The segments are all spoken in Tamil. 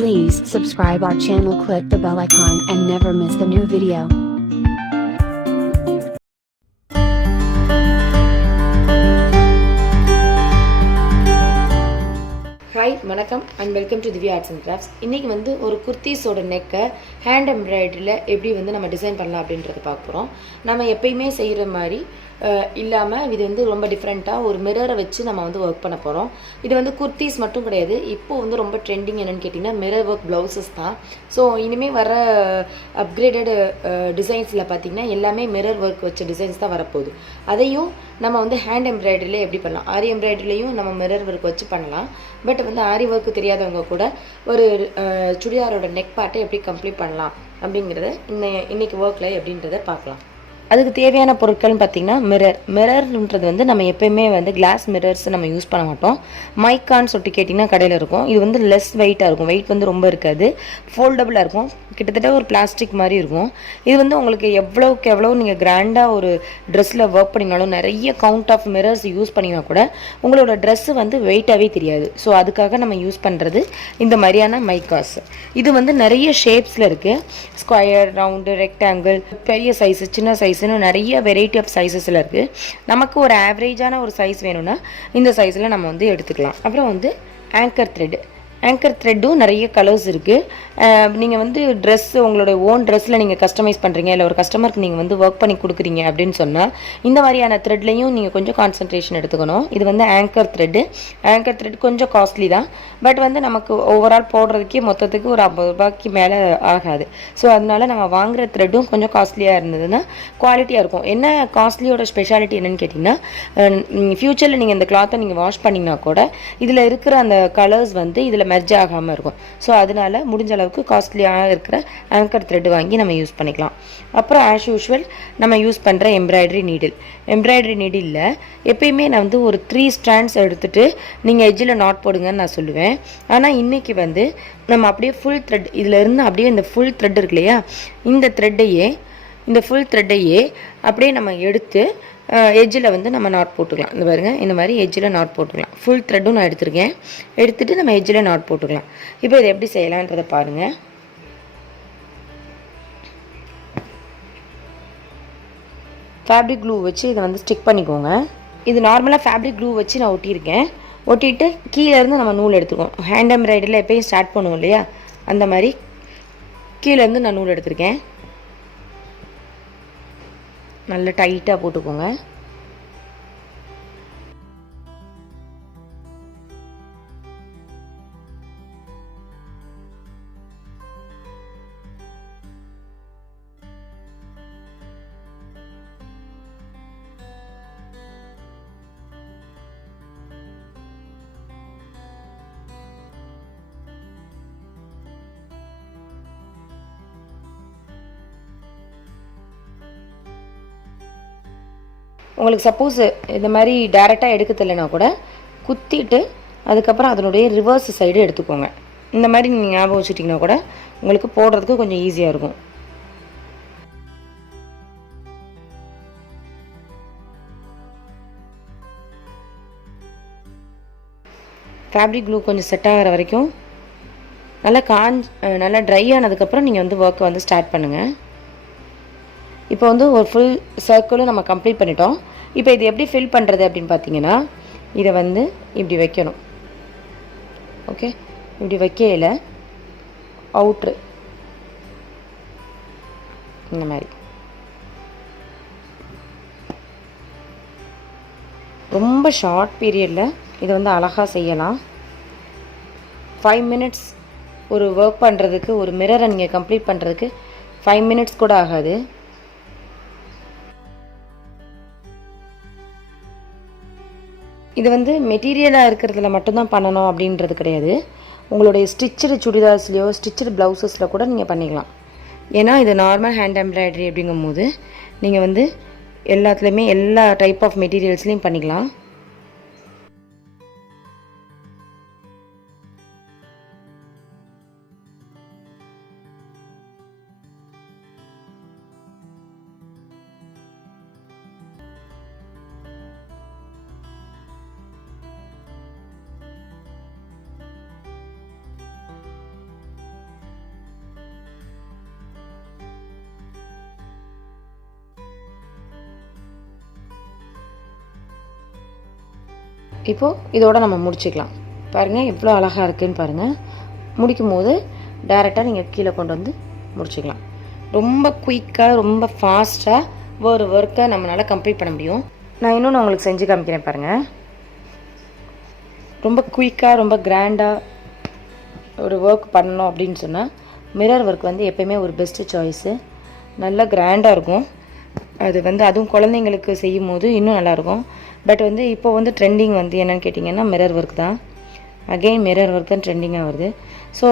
Please subscribe our channel, click the bell icon and never miss the new video. Hi வணக்கம் and welcome to Divya arts and crafts. இன்றைக்கி வந்து ஒரு குர்த்திஸோட நெக்கை ஹேண்ட் எம்ப்ராய்டரியில் எப்படி வந்து நம்ம டிசைன் பண்ணலாம் அப்படின்றத பார்க்க போகிறோம். நம்ம எப்பயுமே செய்கிற மாதிரி இல்லாமல் இது வந்து ரொம்ப டிஃப்ரெண்ட்டாக ஒரு மிரரை வச்சு நம்ம வந்து ஒர்க் பண்ண போகிறோம். இது வந்து குர்த்திஸ் மட்டும் கிடையாது, இப்போது வந்து ரொம்ப ட்ரெண்டிங் என்னென்னு கேட்டிங்கன்னா மிரர் ஒர்க் ப்ளவுசஸ் தான். ஸோ இனிமேல் வர அப்கிரேடட் டிசைன்ஸில் பார்த்திங்கன்னா எல்லாமே மிரர் ஒர்க் வச்ச டிசைன்ஸ் தான் வரப்போகுது. அதையும் நம்ம வந்து ஹேண்ட் எம்ப்ராய்டரியில் எப்படி பண்ணலாம், ஆரி எம்ப்ராய்டரிலையும் நம்ம மிரர் ஒர்க் வச்சு பண்ணலாம். பட் வந்து ஆரி ஒர்க்கு தெரியாதவங்க கூட ஒரு சுடிதாரோட நெக் பார்ட்டை எப்படி கம்ப்ளீட் பண்ணலாம் அப்படிங்கிறத இன்னைக்கு ஒர்க்கில் எப்படின்றத பார்க்கலாம். அதுக்கு தேவையான பொருட்கள்னு பார்த்திங்கன்னா மிரர்ன்றது வந்து நம்ம எப்போயுமே வந்து கிளாஸ் மிரர்ஸ் நம்ம யூஸ் பண்ண மாட்டோம். மைக்கான்னு சொல்லிட்டு கேட்டிங்கன்னா கடையில் இருக்கும். இது வந்து லெஸ் வெயிட்டாக இருக்கும், வெயிட் வந்து ரொம்ப இருக்காது, ஃபோல்டபுளாக இருக்கும், கிட்டத்தட்ட ஒரு பிளாஸ்டிக் மாதிரி இருக்கும். இது வந்து உங்களுக்கு எவ்வளோக்கு எவ்வளோ நீங்கள் கிராண்டாக ஒரு ட்ரெஸ்ஸில் ஒர்க் பண்ணினாலும் நிறைய கவுண்ட் ஆஃப் மிரர்ஸ் யூஸ் பண்ணினா கூட உங்களோட ட்ரெஸ்ஸு வந்து வெயிட்டாகவே தெரியாது. ஸோ அதுக்காக நம்ம யூஸ் பண்ணுறது இந்த மாதிரியான மைக்காஸ். இது வந்து நிறைய ஷேப்ஸில் இருக்குது, ஸ்கொயர், ரவுண்டு, ரெக்டாங்கிள், பெரிய சைஸு, சின்ன சைஸ், நிறைய வெரைட்டி ஆஃப் சைஸஸில் இருக்குது. நமக்கு ஒரு ஆவரேஜான ஒரு சைஸ் வேணும்னா இந்த சைஸில் நம்ம வந்து எடுத்துக்கலாம். அப்புறம் வந்து ஆங்கர் த்ரெட்டும் நிறைய கலர்ஸ் இருக்குது. நீங்கள் வந்து ட்ரெஸ்ஸு உங்களோட ஓன் ட்ரெஸ்ஸில் நீங்கள் கஸ்டமைஸ் பண்ணுறீங்க, இல்லை ஒரு கஸ்டமருக்கு நீங்கள் வந்து ஒர்க் பண்ணி கொடுக்குறீங்க அப்படின்னு சொன்னால் இந்த மாதிரியான த்ரெட்லையும் நீங்கள் கொஞ்சம் கான்சன்ட்ரேஷன் எடுத்துக்கணும். இது வந்து ஆங்கர் த்ரெட் கொஞ்சம் காஸ்ட்லி தான், பட் வந்து நமக்கு ஓவரால் போடுறதுக்கே மொத்தத்துக்கு ஒரு 50 ரூபாய்க்கு மேலே ஆகாது. ஸோ அதனால நம்ம வாங்குகிற த்ரெட்டும் கொஞ்சம் காஸ்ட்லியாக இருந்ததுன்னா குவாலிட்டியாக இருக்கும். என்ன காஸ்ட்லியோட ஸ்பெஷாலிட்டி என்னென்னு கேட்டிங்கன்னா, ஃப்யூச்சரில் நீங்கள் இந்த கிளாத்தை நீங்கள் வாஷ் பண்ணிங்கன்னா கூட இதில் இருக்கிற அந்த கலர்ஸ் வந்து இதில் மெர்ஜ் ஆகாமல் இருக்கும். ஸோ அதனால முடிஞ்ச அளவுக்கு காஸ்ட்லியாக இருக்கிற ஆங்கர் த்ரெட் வாங்கி நம்ம யூஸ் பண்ணிக்கலாம். அப்புறம் ஆஸ் யூஷுவல் நம்ம யூஸ் பண்ணுற எம்ப்ராய்டரி நீடில் எப்பயுமே நான் வந்து ஒரு 3 ஸ்ட்ராண்ட்ஸ் எடுத்துகிட்டு நீங்கள் எஜ்ஜில் நாட் போடுங்கன்னு நான் சொல்லுவேன். ஆனால் இன்றைக்கி வந்து நம்ம அப்படியே ஃபுல் த்ரெட், இதில் இருந்து அப்படியே இந்த ஃபுல் த்ரெட் இருக்கு இல்லையா, இந்த ஃபுல் த்ரெட்டையே அப்படியே நம்ம எடுத்து எஜ்ஜில் வந்து நம்ம நாட் போட்டுக்கலாம். இந்த பாருங்க, இந்த மாதிரி எஜ்ஜில் நாட் போட்டுக்கலாம். ஃபுல் த்ரெட்டும் நான் எடுத்துகிட்டு நம்ம எஜ்ஜில் நாட் போட்டுக்கலாம். இப்போ இதை எப்படி செய்யலான்றதை பாருங்கள். ஃபேப்ரிக் க்ளூ வச்சு இதை வந்து ஸ்டிக் பண்ணிக்கோங்க. இது நார்மலாக ஃபேப்ரிக் க்ளூ வச்சு நான் ஒட்டிட்டு கீழேருந்து நம்ம நூல் எடுத்துக்கோம். ஹேண்ட் எம்ப்ராய்டரியில் எப்பயும் ஸ்டார்ட் பண்ணுவோம் இல்லையா, அந்த மாதிரி கீழேருந்து நான் நூல் எடுத்திருக்கேன். நல்லா டைட்டாக போட்டுக்கோங்க. உங்களுக்கு சப்போஸ் இந்த மாதிரி டைரெக்டாக எடுக்க தெரியலனா கூட குத்திட்டு அதுக்கப்புறம் அதனுடைய ரிவர்ஸ் சைடு எடுத்துக்கோங்க. இந்த மாதிரி நீங்கள் ஞாபகம் வச்சுட்டிங்கன்னா கூட உங்களுக்கு போடுறதுக்கு கொஞ்சம் ஈஸியாக இருக்கும். ஃபேப்ரிக் க்ளூ கொஞ்சம் செட் ஆகிற வரைக்கும் நல்லா ட்ரை ஆனதுக்கப்புறம் நீங்கள் வந்து ஒர்க்கை வந்து ஸ்டார்ட் பண்ணுங்கள். இப்போ வந்து ஒரு ஃபுல் சர்க்கிளும் நம்ம கம்ப்ளீட் பண்ணிட்டோம். இப்போ இது எப்படி ஃபில் பண்ணுறது அப்படின்னு பார்த்தீங்கன்னா, இதை வந்து இப்படி வைக்கணும். ஓகே, இப்படி வைக்கையில் அவுட்ரு இந்த மாதிரி ரொம்ப ஷார்ட் பீரியடில் இதை வந்து அழகாக செய்யலாம். 5 மினிட்ஸ் ஒரு ஒர்க் பண்ணுறதுக்கு, ஒரு மிரரை நீங்கள் கம்ப்ளீட் பண்ணுறதுக்கு 5 மினிட்ஸ் கூட ஆகாது. இது வந்து மெட்டீரியலாக இருக்கிறதுல மட்டும்தான் பண்ணணும் அப்படின்றது கிடையாது. உங்களுடைய ஸ்டிச்சடு சுடிதார்ஸ்லையோ ஸ்டிச்சடு ப்ளவுசஸில் கூட நீங்கள் பண்ணிக்கலாம். ஏன்னா இது நார்மல் ஹேண்ட் எம்ப்ராய்டரி அப்படிங்கும் போது நீங்கள் வந்து எல்லாத்துலேயுமே எல்லா டைப் ஆஃப் மெட்டீரியல்ஸ்லையும் பண்ணிக்கலாம். இப்போது இதோட நம்ம முடிச்சுக்கலாம். பாருங்கள் எவ்வளோ அழகாக இருக்குதுன்னு பாருங்கள். முடிக்கும் போது டைரெக்டாக நீங்கள் கீழே கொண்டு வந்து முடிச்சுக்கலாம். ரொம்ப குயிக்காக ரொம்ப ஃபாஸ்ட்டாக ஒரு ஒர்க்கை நம்மளால் கம்ப்ளீட் பண்ண முடியும். நான் இன்னொன்று உங்களுக்கு செஞ்சு காமிக்கிறேன் பாருங்கள். ரொம்ப குயிக்காக ரொம்ப கிராண்டாக ஒரு ஒர்க் பண்ணணும் அப்படின்னு சொன்னால் மிரர் ஒர்க் வந்து எப்போயுமே ஒரு பெஸ்ட்டு சாய்ஸு. நல்லா கிராண்டாக இருக்கும். அது வந்து அதுவும் குழந்தைங்களுக்கு செய்யும் போது இன்னும் நல்லாயிருக்கும். பட் வந்து இப்போ வந்து ட்ரெண்டிங் வந்து என்னென்னு கேட்டிங்கன்னா மிரர் ஒர்க் தான். அகெயின் மிரர் ஒர்க் தான் ட்ரெண்டிங்காக வருது. ஸோ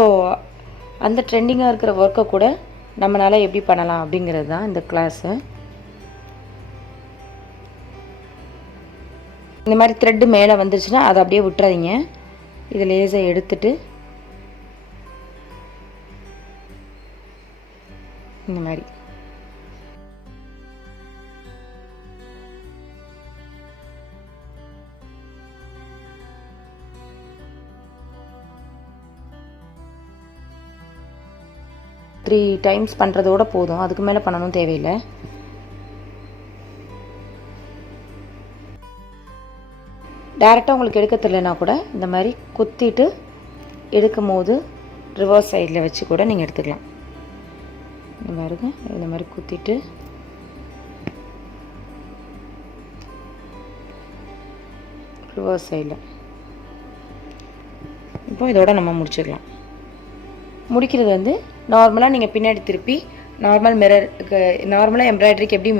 அந்த ட்ரெண்டிங்காக இருக்கிற ஒர்க்கை கூட நம்மளால் எப்படி பண்ணலாம் அப்படிங்கிறது தான் இந்த கிளாஸு. இந்த மாதிரி த்ரெட்டு மேலே வந்துருச்சுன்னா அதை அப்படியே விட்டுறாதீங்க. இதை லேசாக எடுத்துட்டு இந்த மாதிரி த்ரீ டைம்ஸ் பண்ணுறதோட போதும். அதுக்கு மேலே பண்ணணும் தேவையில்லை. டேரெக்டாக உங்களுக்கு எடுக்க தெரியலனா கூட இந்த மாதிரி குத்திட்டு எடுக்கும் போது ரிவர்ஸ் சைடில் வச்சு கூட நீங்கள் எடுத்துக்கலாம். இந்த மாதிரி இந்த மாதிரி குத்திட்டு ரிவர்ஸ் சைடில் இப்போ இதோட நம்ம முடிச்சுக்கலாம். முடிக்கிறது வந்து நார்மலாக நீங்கள் பின்னாடி திருப்பி நார்மல் மிரருக்கு நார்மலாக எம்ப்ராய்டரிக்கு எப்படி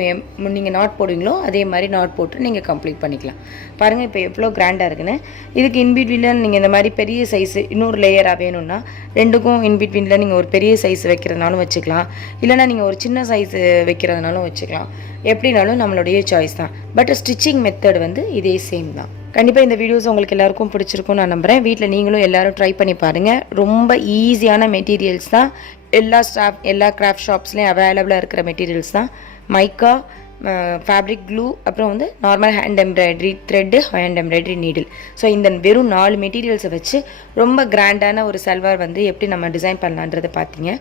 நீங்கள் நாட் போடுவீங்களோ அதே மாதிரி நாட் போட்டு நீங்கள் கம்ப்ளீட் பண்ணிக்கலாம். பாருங்கள் இப்போ எவ்வளோ கிராண்டாக இருக்குன்னு. இதுக்கு இன்பிட்வீனில் நீங்கள் இந்த மாதிரி பெரிய சைஸு இன்னொரு லேயராக வேணும்னா ரெண்டுக்கும் இன்பிட்வீனில் நீங்கள் ஒரு பெரிய சைஸ் வைக்கிறதுனாலும் வச்சுக்கலாம். இல்லைனா நீங்கள் ஒரு சின்ன சைஸு வைக்கிறதுனாலும் வச்சுக்கலாம். எப்படினாலும் நம்மளுடைய சாய்ஸ் தான். பட் ஸ்டிச்சிங் மெத்தட் வந்து இதே சேம் தான். கண்டிப்பாக இந்த வீடியோஸ் உங்களுக்கு எல்லாருக்கும் பிடிச்சிருக்கும்னு நான் நம்புகிறேன். வீட்டில் நீங்களும் எல்லோரும் ட்ரை பண்ணி பாருங்கள். ரொம்ப ஈஸியான மெட்டீரியல்ஸ் தான். எல்லா கிராஃப்ட் ஷாப்ஸ்லேயும் அவைலபிளாக இருக்கிற மெட்டீரியல்ஸ் தான். மைக்கா, ஃபேப்ரிக் க்ளூ, அப்புறம் வந்து normal hand embroidery thread, hand embroidery needle. So இந்த வெறும் 4 மெட்டீரியல்ஸை வச்சு ரொம்ப கிராண்டான ஒரு சல்வார் வந்து எப்படி நம்ம டிசைன் பண்ணலான்றதை பார்த்தீங்க.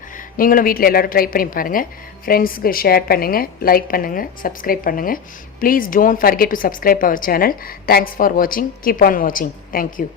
நீங்களும் வீட்டில் எல்லோரும் ட்ரை பண்ணி பாருங்கள். ஃப்ரெண்ட்ஸுக்கு ஷேர் பண்ணுங்கள், லைக் பண்ணுங்கள், சப்ஸ்கிரைப் பண்ணுங்கள். Please don't forget to subscribe our channel. Thanks for வாட்சிங். கீப் ஆன் வாட்சிங். தேங்க்யூ.